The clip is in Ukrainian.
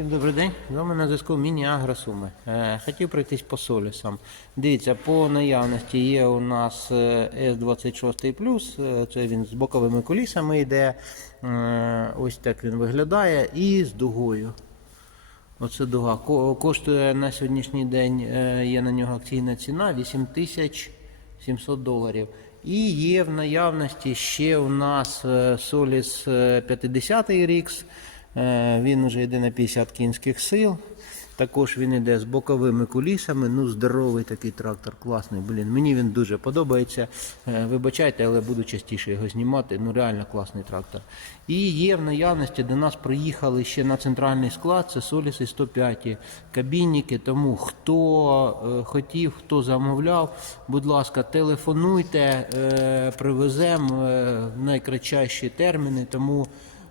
Всім добрий день. З вами на зв'язку міні Агросуми. Е, хотів пройтись по солісам. Дивіться, по наявності є у нас е, S26 е, це він з боковими колісами йде. Е, ось так він виглядає. І з дугою. Оце дуга. Коштує на сьогоднішній день, е, є на нього акційна ціна 8700 доларів. І є в наявності ще у нас е, Solis е, 50 RX. Е, Він вже йде на 50 кінських сил. Також він йде з боковими кулісами. Ну, здоровий такий трактор, класний. Блін, мені він дуже подобається. Е, Вибачайте, але буду частіше його знімати. Ну, реально класний трактор. І є в наявності до нас приїхали ще на центральний склад. Це Соліси 105 кабінники. Тому хто е, хотів, хто замовляв, будь ласка, телефонуйте, привеземо в найкратчайші терміни. Тому